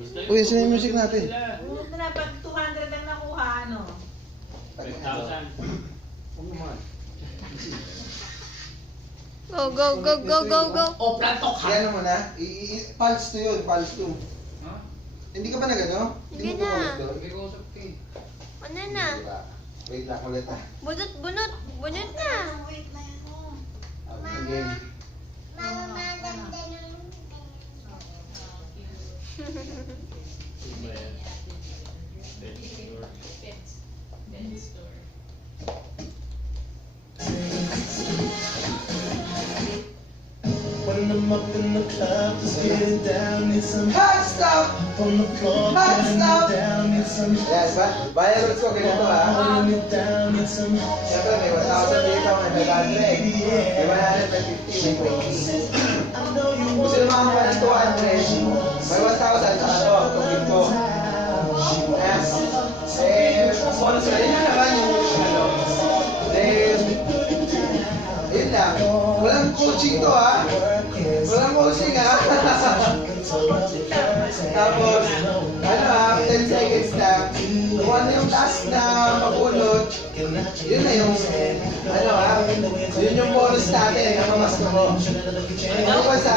Uy, sino yung music natin? Ito na, pag 200 ang nakuha, ano? 5,000. Go, go, go, go, go, go. O, plantok ha! Yan mo na. Pulse 2 yun, pulse 2. Ha? Hindi ka ba nagano? Hindi mo na. kumamit doon? Hindi ko usap ka eh. Ano na? Diba? Wait lang ulit ah. Bunot, bunot. Bunot na. Wait na yan, oh. Sige. When I'm up in the club, just get it down, need some Hot stuff! up on the floor, Hot getting stuff! it down, need some Yan, ba? Viral ko ganito ah. holding it down, need some Siyempre may 1,000 dito, may 500. May 150, may 20. I know you Gusto want naman ako ng 200. May 1,000 sa ano, tubig ko. Sponsor yun na naman yung ano. Then, yun lang. Walang coaching to ha. Walang coaching ha. Tapos, ano ha, 10 seconds lang. Kung ano yung task na mapulot, yun na yung, ano ha, yun yung bonus natin na mamasko ko. Ano ba sa,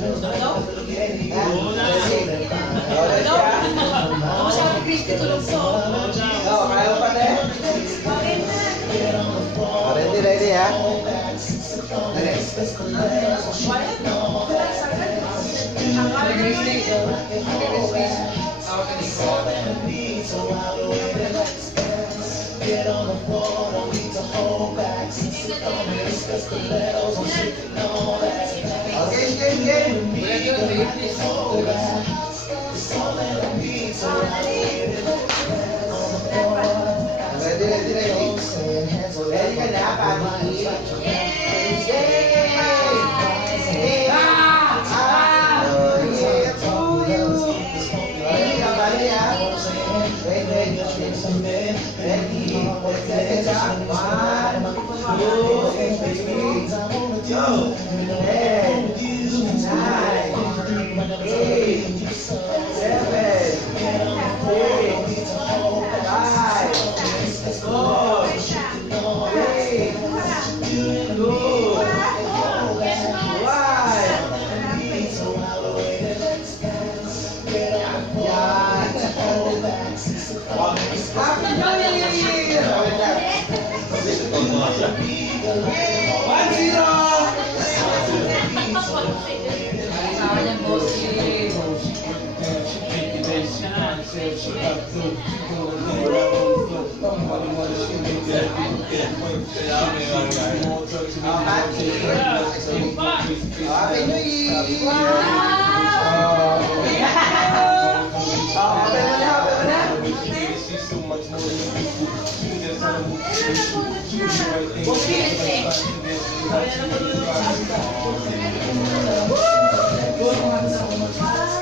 Ano? Ano? Ako siya ang Christy tulog to. Oh, kaya pa na eh. Ready, ready ha? Ready. get on the floor, don't need to hold back. Since the moment, discuss the levels, I'm shaking all that. Okay, game, game. Hold back. It's all that I need, so I need it. On the floor, Ready, ready, ready. saying hands on Ready ka na, Pati? Yay! Yay! Hallelujah to you. Ready ka, Pati, ha? Wait, wait, wait. Ready? 10 seconds, ha? 1, 2, 3, go! 10, 9, 8, 7, 6, 5, 4, 3, 2, 1. Happy New Year! 1-0. Happy New Year! Happy mo na, happy mo na!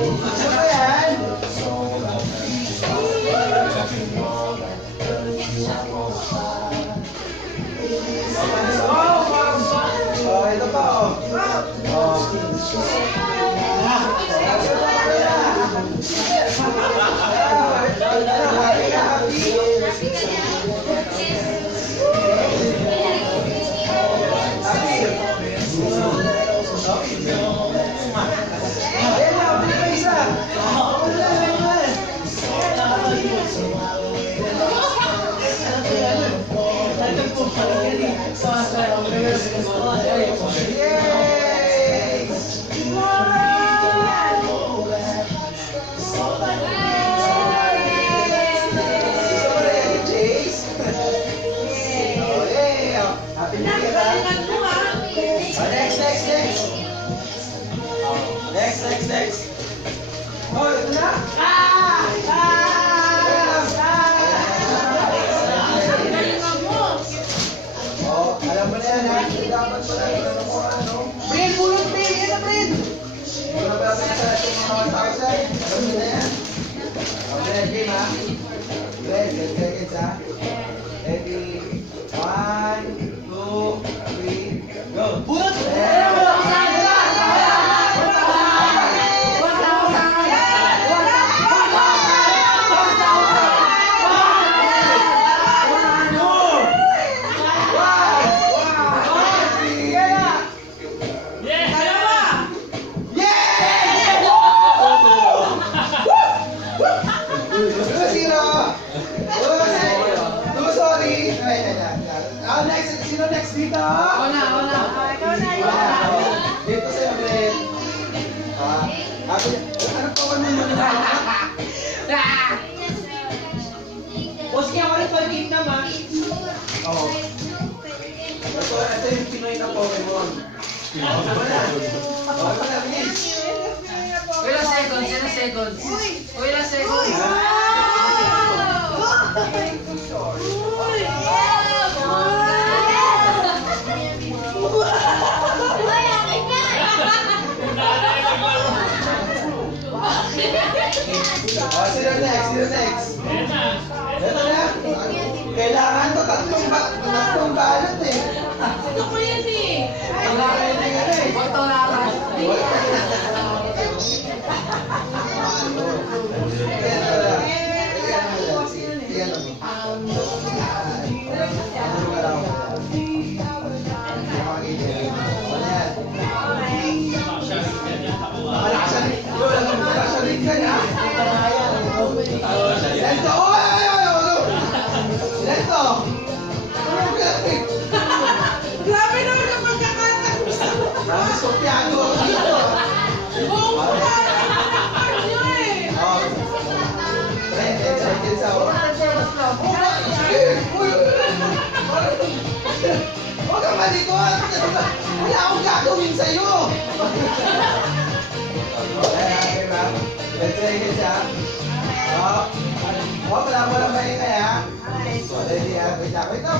Ano ba yan? Oh, ito pa oh. Yay! Sabi niya, ano pa ka naman? Boss kaya ako rin pag-game naman. Oo. Ito yung Pinoy na Pokemon. Wala, bilis. Ilang seconds? Ilang seconds? Ilang seconds? Sino next? Sino next? Ito na. Kailangan to tatlong balot eh. Gusto ko yan eh. Kailangan na yan eh. Huwag tularan. Grabe naman ang pagkakataon. Sopiado dito. Oo, nyo eh. Oh. 10 seconds ako. Huwag kang malikot! Wala akong gagawin sa'yo! Okay, ma'am. 10 seconds ha. Wala ba yung kaya? Ready ha? Wait lang. Wait lang.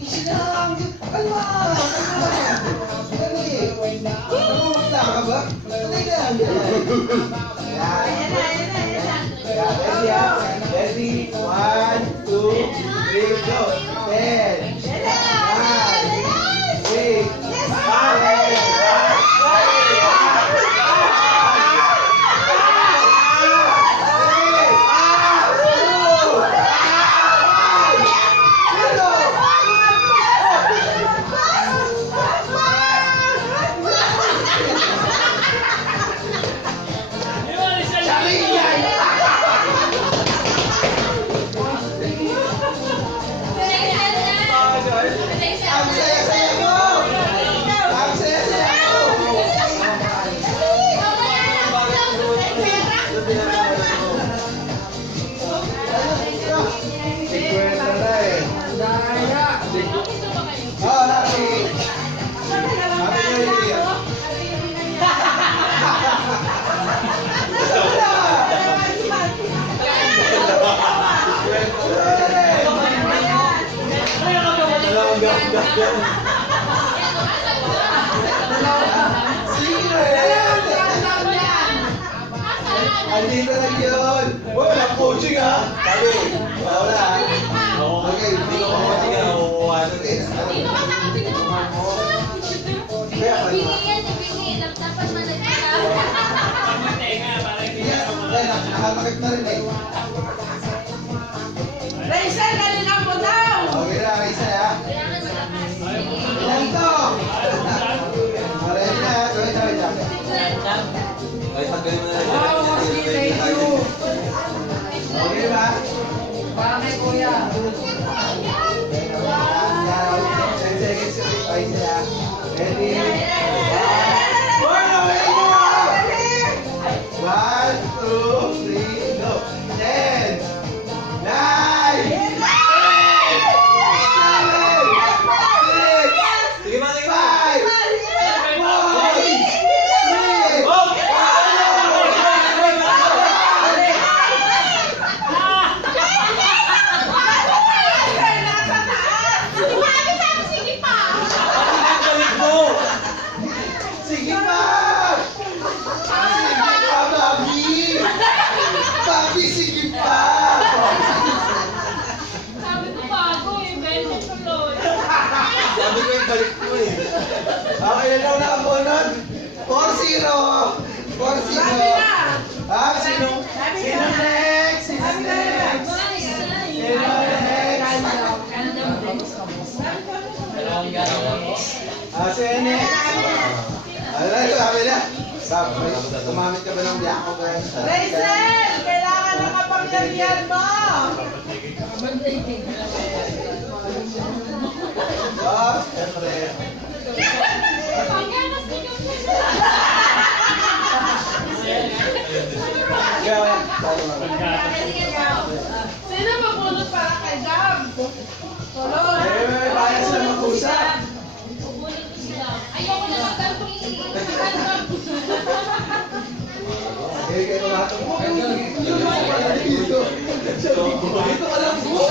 Easy lang. Kalma. Dali. Namumutla ka ba? Dali lang. Ready ha? Ready? 1, 2, 3, go. 10. 'Ang saya-saya mo! Ang saya-saya mo! Sikwenta na eh. Oh, happy. Happy New Year. Sino yan? Andito na yun. Wala coaching ha. Sabi, wala. Okay, hindi ko coaching ha. Okay, Dito ka sa kapit mo. kaya ka naman. Bingi yan, bingi. Dapat managkita. Nakatakip na rin eh. Raisa, galingan mo daw. Okay na, isa ha. Kailangan malakas. Ilan to? Ready na, wait lang. Wow, boss, thank you. Okay ba? Para kay kuya. 10 seconds ulit. Okay sila. Ready? One, wait mo! 1, 2, 3, go! 10, 9, 8, 7, 6, 5, 4, sige pa! Sige pa, Bobby! Bobby, sige pa! Sabi ko bago eh, 20 tuloy. Sabi ko yung balik mo eh. Okay, na daw nakabunod. 4-0! 4-0! Sabi na. Sino next? Sino next? Sino next? Dalawang gano'n. Sino next? Alam ko, sabi na. Bob, gumamit ka ba ng biyako ba? Rachel, kailangan ng kapangyarihan mo. Bob, siyempre. Pagkakas ko yung Sino mabunot para kay Gab? Tulog. May bayan sila mag-usap. Kukunin ko sila. Ayoko na magkantong iiwan. Kayo tumatong mo. Dito. Dito ka lang po.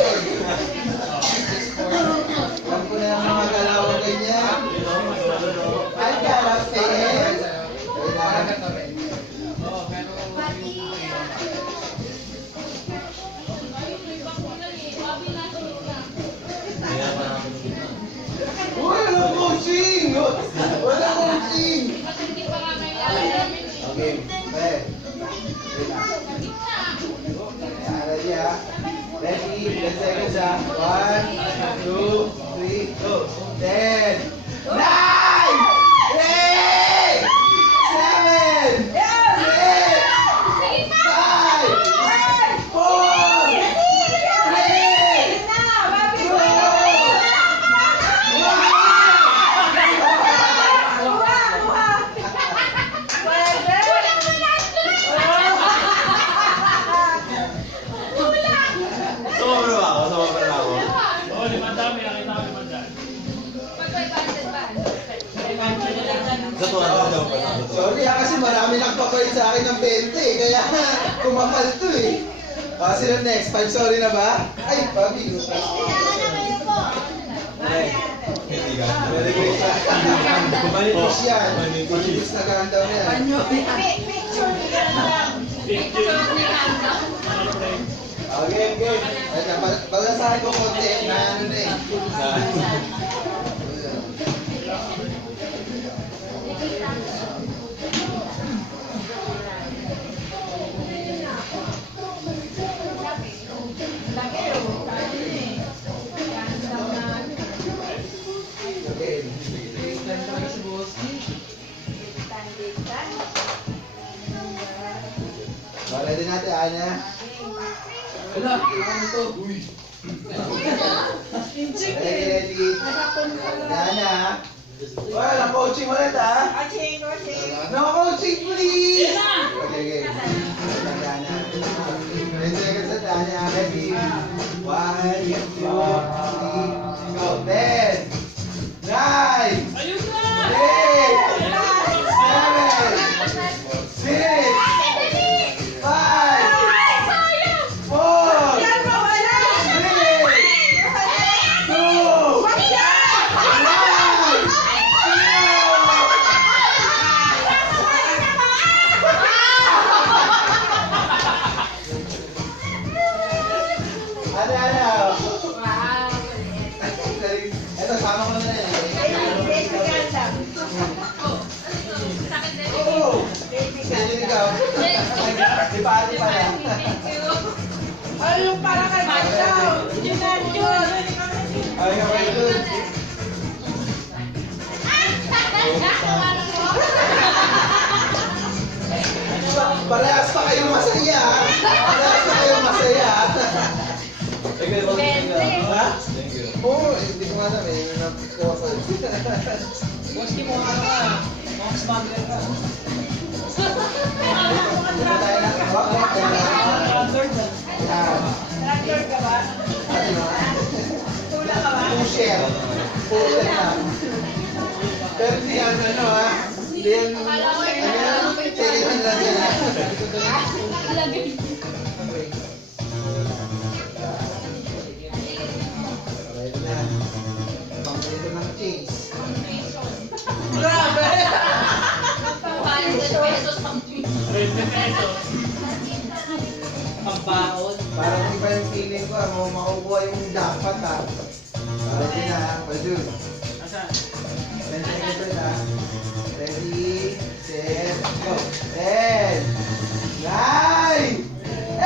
Alam ko na yung mga galawang ganyan. Ay, galap kayo. Wala coaching! Wala coaching! Okay, okay. Ready ha? Ready? 10 seconds ha? 1, 2, 3, go! 10, 9, 8, 7, 6, 5, 4, 3, 2, 1! Sorry ha, kasi marami nagpapalit sa akin ng 20 eh, kaya kumapal to eh. Sino next? 5 sorry na ba? Ay, Bobby. Very good. Manitis yan. Manitis na ganda mo yan. Okay, okay. Paglasahan ko konti na ano na eh. Okay. Ready natin, Anya? Wala, ano to? Ready? Anya? Wala, coaching ulit ha? No coaching, please! Okay, okay. Anya. 10 seconds na Anya. Ready? 1, 2, 3, go. 10, 9, 8, 7, 6, 5, 4, 3, 2, 1! Ano? Ito, sama ko na yan. Oo! Sige, ikaw. Di pa na. Ay, yung para kay Marcel. Yun na yun. Ay, okay, good. Parehas pa kayong masaya. Parehas pa kayong masaya. Ha? Oo, hindi ko nga alam eh. Nakuha ko. Boss, di mo ano ka. Mga smuggler ka. Hindi mo tayo na. Tractor ka ba? Tula ka ba? Pusher. Pusher na. Pero hindi yan ano ha. Hindi yan. Tilihan lang yan ha. Ready na. Pangpalito ng cheese. Grabe! 200 pesos pang tweet. Pambaon. Parang iba yung feeling ko, makukuha yung dapat ha. Ready na ha, Baldur. Asan? 10 seconds na. Ready, set, go. 10, 9, 8, 9, 8, 7,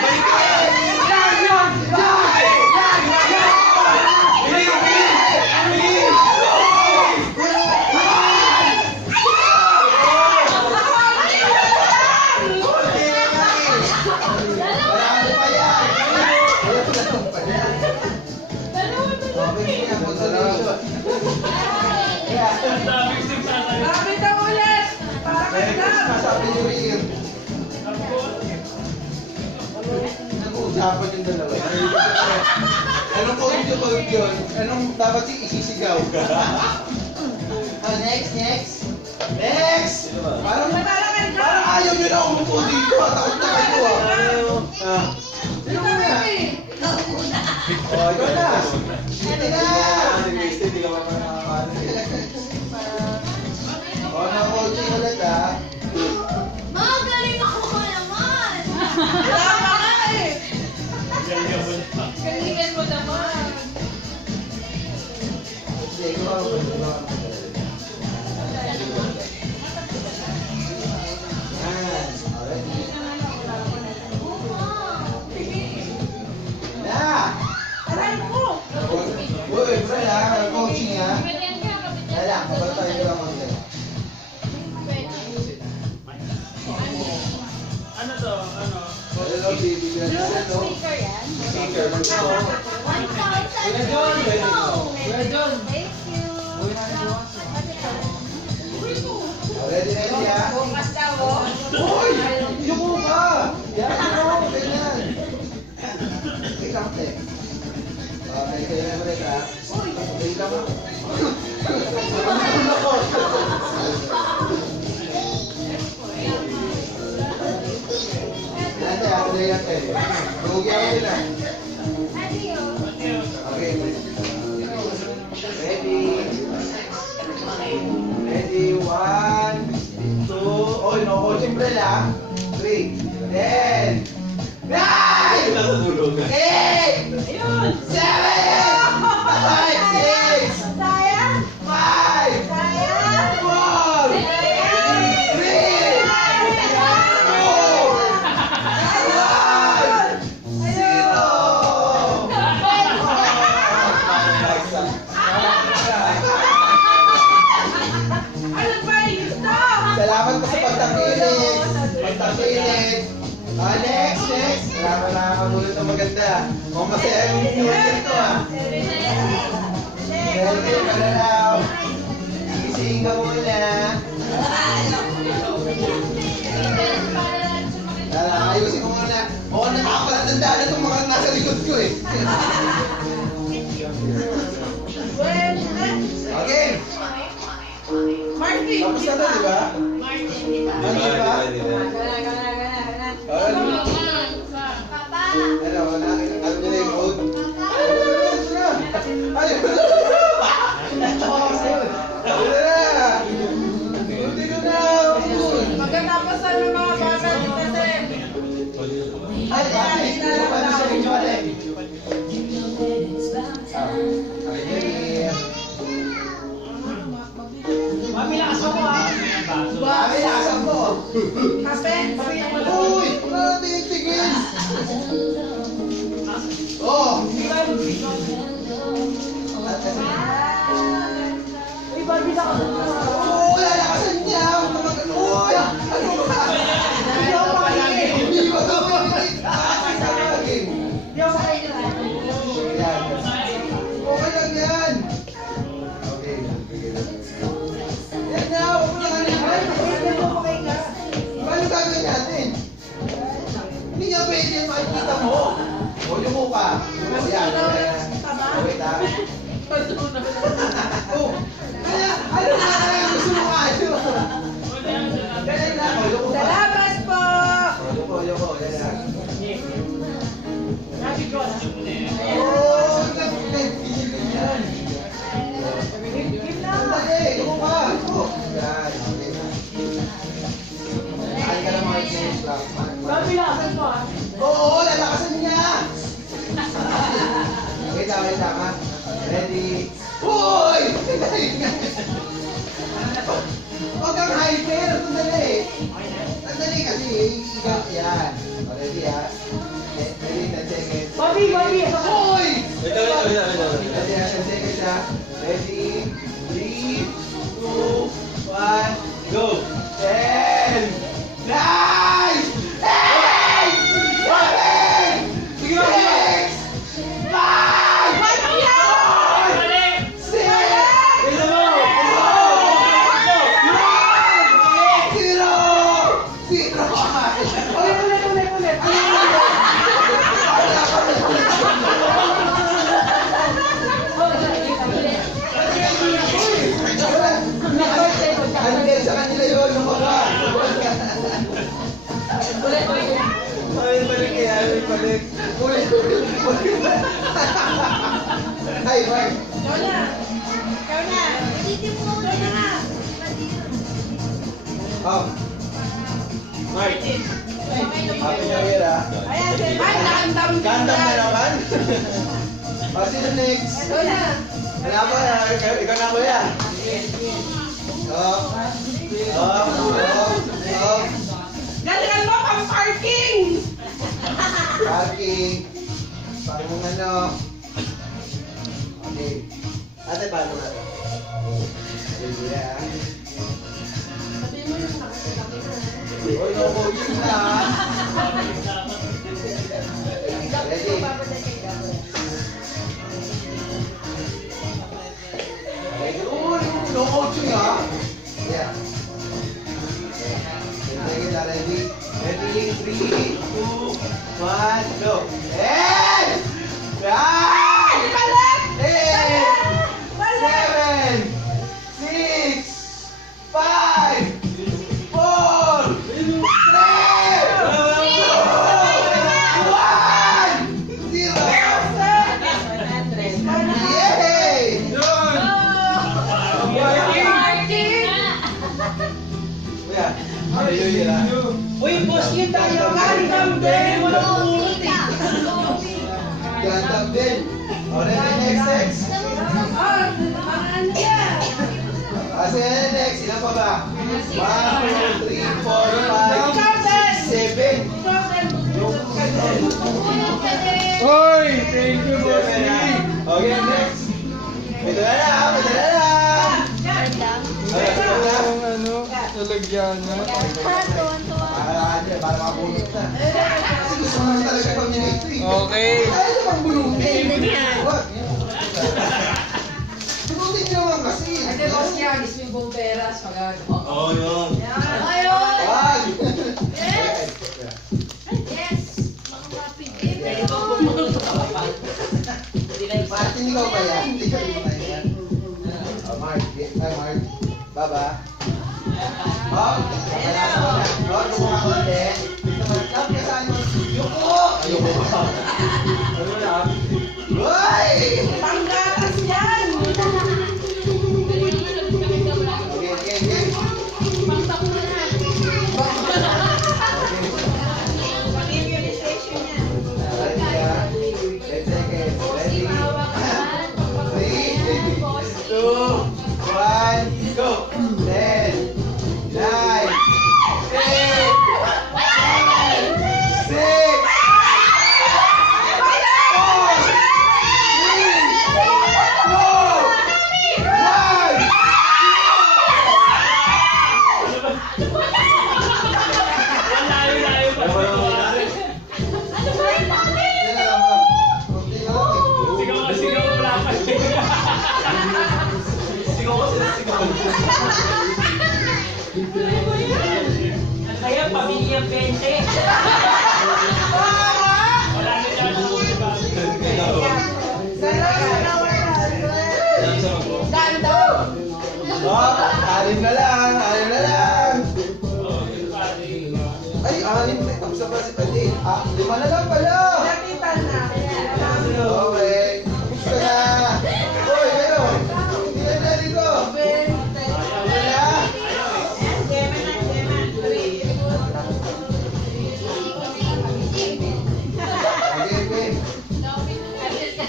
6, 5, 4, 3, 2, 1! Okay, yan. Congratulations. Yeah. rear. Nag-uusapan yung dalawa. Anong code yun? Anong dapat isisigaw? Next. Parang ayaw nyo na umupo dito. Takot na kayo Sino mo na? Ikaw na. Sige na. Na-coaching ulit Magaling ako ko naman! Galingan mo naman! Sige, ikaw. Uy, bro coaching Lang, kapag tayo lang konti. Ano to? Hello, bibigyan nyo ano? Sticker lang ito. 1,000 John. Thank you! Ready na yun, ya? Bukas daw, oh. Uy! Yuko ka! Yan, ganyan. Wait lang, te. Okay, kayo na ulit, ha? Wait lang, ha? Nante, ako na yan, te. Lugi ako din, ha? Okay. Ready, 1, 2, oh, no-coaching bread, ha? 3, 10, 9, 8, 7, 5, 6, 5, 4, 3, 2, 1, 0. Salamat po sa pagtakinig. Next. Salamat na kamulot ng maganda. Kung masaya yung viewers ito, ha? Ready, malalaw. Gising ka muna. Ayusin ko muna. Mukhang nakakalatanda na itong mga nasa likod ko, eh. Okay. Martin! Tapos na to, di ba? Ano, di ba? Papa! Ano nyo na yung code? Ayun na! Hindi ko na! Magkatapos na ng mga bata ni Tete. Ay, pati! Paano siya yung pati? Mami, lakas ako ha. Mami, nakasan mo! Kape? Uy! Tigil! Oh! Uy, Barbie na ka. Oo, lalakasan niya! Uy! Ano ba? Hindi ako makinig! Hindi ko ito makinig! Hindi ako makainit. Yan. Okay lang yan! Okay. Yan na! Huwag mo na kanihan! Hindi ako makainit. Paano gagawin natin? Hindi nga pwede yan makikita mo! O, yung mukha! Yan! Wait ha! Oh! Kaya, ano na kaya gusto mo kayo? Kaya na ako, yung mukha! Salamat po! Yoko, yan na. Oh! Yan. Sandali, yung mukha! Oh, yan, okay. Ay ka na mga change lang. Barbie na ako. Oo, lalakasan niya! Wait lang ha. Ready? Uy! Huwag kang hyper! Sandali kasi ikaw yan. Ready ha? Ready, 10 seconds. Barbie! Uy! Ready ha, 10 seconds ha. Ready? 3, 2, 1, go! 10, 9, 8, 7, 6, 5, 4, 3, 2, 1, 0! Oh. Mark. Happy New Year, ah. Ayan, ay, gandam din Gandam na yan. naman. O, sino next? Ito na. Wala ko na. Ikaw na, kuya. Oh. Galingan mo pang parking. Parking. Parang ano. Okay. Ate, paano nga ito? Sige, ah. Uy, no coaching na. Ready? Uy, no coaching, ah. Yeah. Sige, ready? Ready? 3, 2, 1, go. Hey! Yeah! Balik! 8, 7, 6, 5, 4, 3, 2, 1, 0. Yay! Kuya, ayun yun ah. Uy, boss yun tayo. Gandam din. Walang ulot eh. Gandam din. O, ready, next. Ah, ano yan? Kasi next, ilan pa ba? 1, 2, 3, 4, 5, 6, 7. Hoy! Thank you, boss. Okay, next. Ito na na, ito na na. Okay, ito na. Ang ano, nalagyan na. Para makabunot na. Kasi gusto mo na talaga pag ito eh. Okay. Ayaw na pang bunutin. What? Bunutin nyo naman kasi. Ate, boss niya, gusto yung bomberas. Oo, yun. Ayun! Wag! Yes! Mga mapigil. Martin, ikaw ba yan? Hindi ka rin ba yan? Mark. Ay, Mark. Baba. Oh, pagkalasan mo na. Oh, lumuha ko ulit. Love ka saan mo? Yuko! Ayoko ba? Ano na? Uy! Panggatas yan. Okay, okay, okay. Immunization yan. Ready, ah? 10 seconds. Ready? 3, 2, 1, go! 10, 9, 8, 5, 6, Kaya pamilya 20. Anim na lang, anim na lang. Ay, anim na. Ang sa si Pati. 5 na lang pala. Nakita na. Okay. Gusto na. Uy, kayo. Hindi na dito. Ano na? Okay, okay.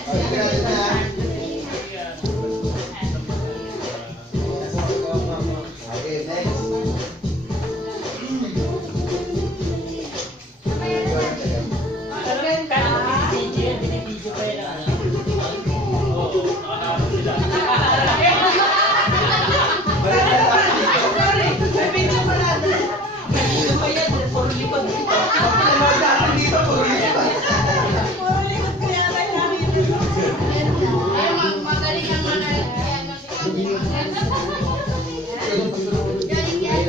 Okay, natin na. Okay, next. Sorry, may video ko na. Pagpapanood natin dito, puro lipat. Puro likod ko yata yung nakikita. Ayun, magaling ang mga galing yan.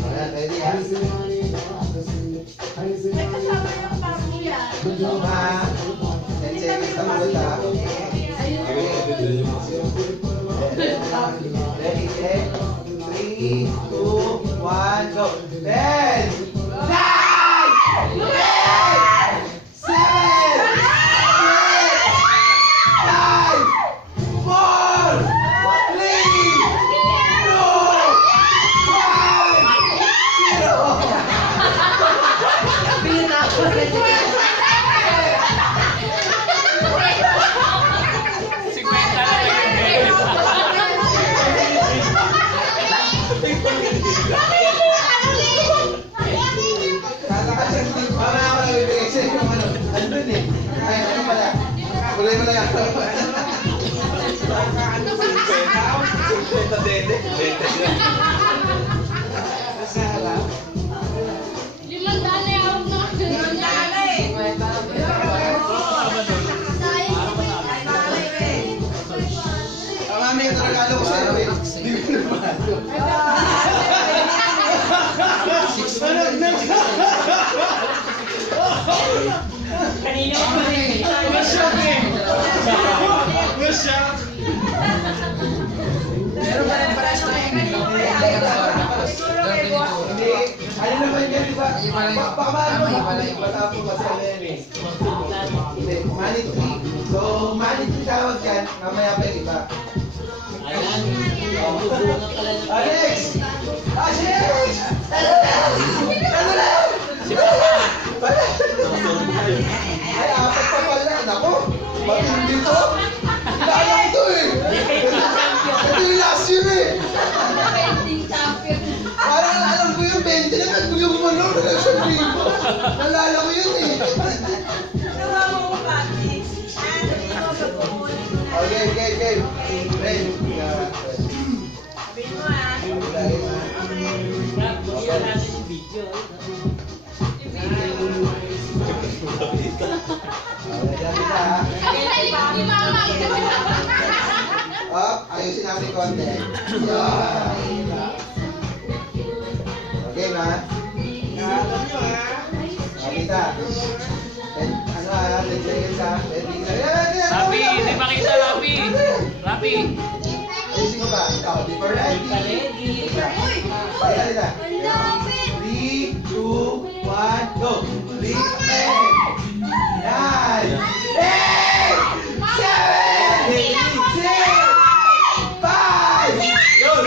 Ayan, ready ha? May kasama yung pamilya. 10 seconds na ulit ha? Ready, 10, 3, 2, 1, go! 10, 9, 8, 7, 6, 5, 4, 3, 2, Sa harap. 500 na yung na. Mami, ito regalo ko sa'yo eh. Hindi ko namalo. Manag na ka! Kanina ko pa rin. Na-shock eh. Na-shock. Meron pa rin para sa Ganito. Hindi. Ano naman yan, di ba? Ibalay. Baka maano Tama, ba? ibalay. Matapos pa sa yan eh. Hindi, money tree. So, money tree tawag yan. Mamaya pa yung iba. Alex! Alex! Ano na? Ay, apat pa pala. Naku, matindi to. Kilala ko to eh. Ito yung last year eh. Pending champion. Parang alam ko yung 20 na ko yung manok na sabihin ko. Nalala ko yun eh. Okay, okay, okay. Ren. Ni Mama. Up, ayusin natin konti. Yeah. Okay na? Makita. Ano ha? 10 seconds ha? Rapi, hindi pakita, Rapi. Rapi. Ayusin ko ba? Ikaw, di ba ready? Ready na. 3, 2, 1, go! 3, 10, 9, 8, 7, 6, 5, go!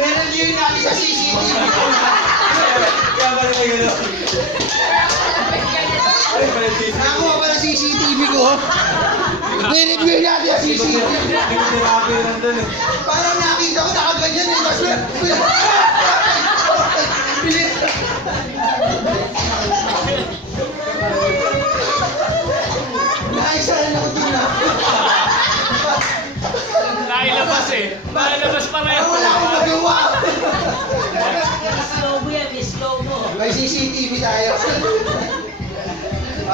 Review natin sa CCTV ko. Kaya pala may gano'n. Nakuha pa ng CCTV ko. Review natin sa CCTV. Parang nakita ko nakaganyan eh. Kasi... Bilis. Naisalan ako din na. Nailabas eh. Nailabas pa rin. Wala akong magawa. Slow mo yan, slow mo. May CCTV tayo.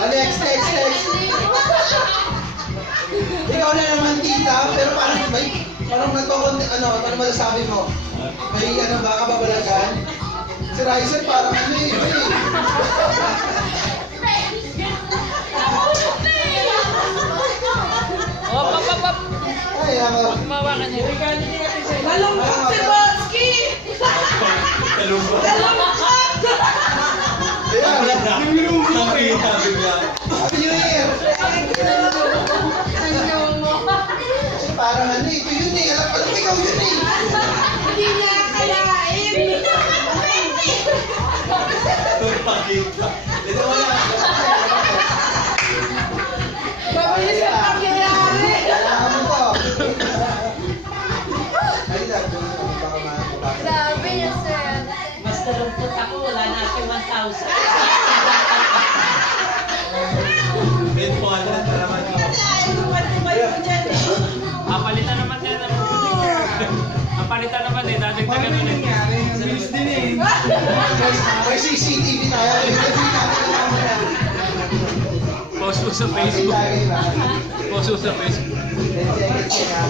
Next. Ikaw na naman tita, pero parang ano masasabi mo? May ano ba, kababalagan? Si Ryzen parang ano eh. Oh, pap. Ay, ako. Mawakan niya. Malungkot si Boski! Happy New Year! Kasi parang ano, ito yun eh. Alam ko ikaw yun eh. Hindi niya akalain! Mabilis ang pangyayari! Kailangan mo to. Halika, baka makakabaka. Grabe niya, sir. Mas nalungkot ako, wala na ako 1,000. Apalitan naman yan. Apalitan naman eh. Dadagdagan ulit. May CCTV tayo. Post mo sa Facebook. Post mo sa Facebook. 10 seconds na.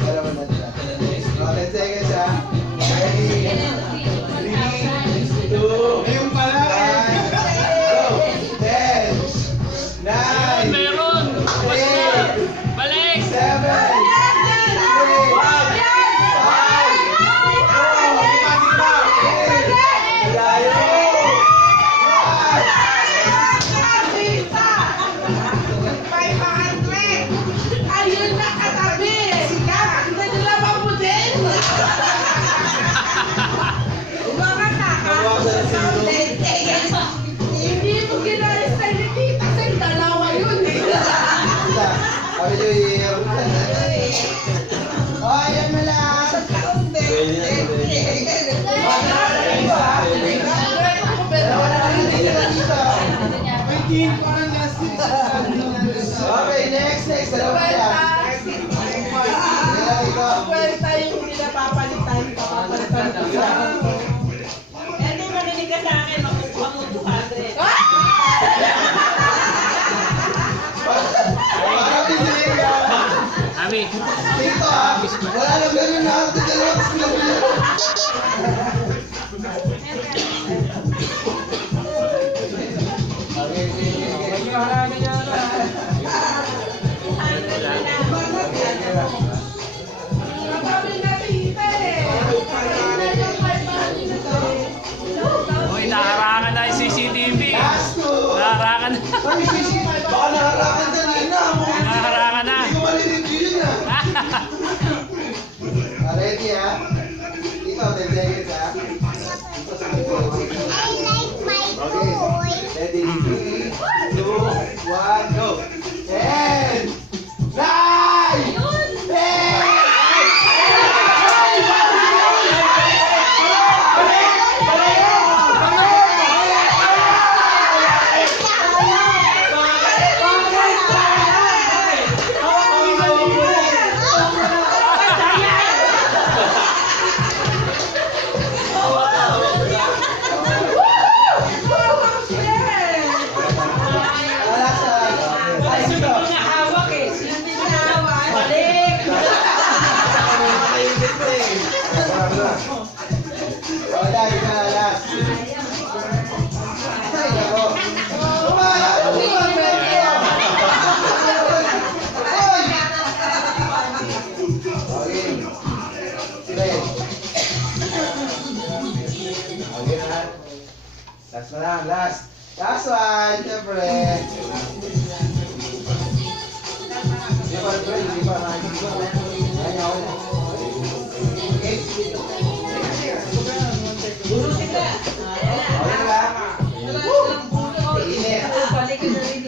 Wala mo na siya. 10 seconds ha. Ready? 3, 2, Ayun pala. 1, go! 10, 9, Meron! Basta! 8, Balik! 7, 6, Skin, parang last week. Okay, next. Dalawa sila. Dalawa ito. Kwenta yung hindi napapalitan. Papapalitan ko siya. Hindi marinig ka sa akin, makutuhasin. Parang pinili ka. Ami, Dito wala lang ganun na. Dalawa sila. Kaya halaga niya na. Sabi natin hita eh. uy, nakarangan na yung CCTV. Last two. Nakarangan na. Ay, sisi. Baka nakarakan kanina. Nakarangan na. Hindi ko marinig yun Ready Dito, 10 seconds Okay. Ready? 3, 2, 1, go. 10, 9, 10. Hawak eh. Hindi na hawak. Balik. Last na lang, last. Last one, siyempre. Hindi pa, hindi pa. Ayan, ako na. Okay? Burusin ka. Okay ba? Init. Balik ka na rin.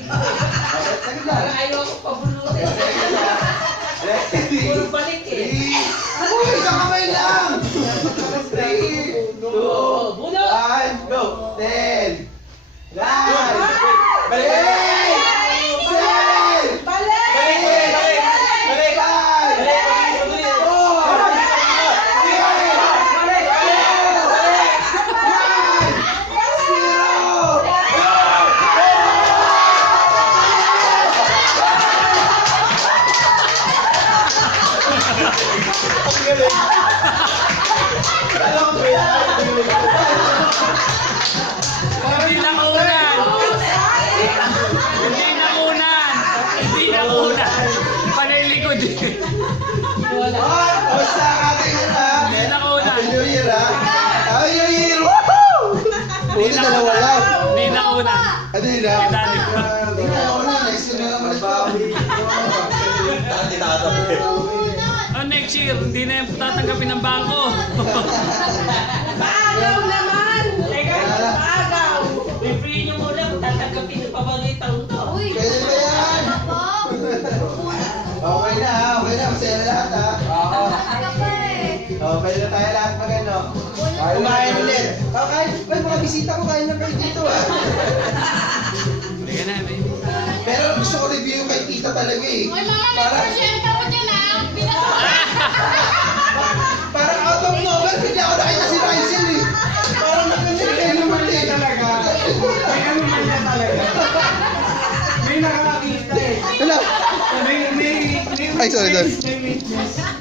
Saglit lang. Ayoko pa bulutin. Ready? Puro balik eh. 3. Uy, isang kamay lang. 3, 2, 1, go. 10, 9, 8, 7, Hindi nakunan. Hindi nakunan. Hindi nakunan. Panay-likod eh. Basta ating Hindi nakunan. Happy New Year Happy New Year! Woohoo! Buti dalawa lang. Hindi nakunan. Ano yun na? Dali. Hindi na ako na. Next year na naman ito. Oh, next year, hindi na yung tatanggapin ng bangko. Baagaw naman. Teka, Baagaw. i-free nyo muna kung tatanggapin ng pabagay taon to. Pwede ba yan? Okay na Masaya na lahat Pwede na tayo lahat mag ano. Kumain ulit. Kahit may mga bisita ko, kain na kayo dito Hindi ka na, baby. Pero gusto ko review kay tita talaga eh. Uy, mama, may Parang- porsyento ko dyan ah. Parang out of nowhere, hindi ako nakita si Rysel eh. Parang napinig naman eh. Talaga. May ano man niya talaga. May nakakakita eh. Hello. May Ay, sorry. May witness.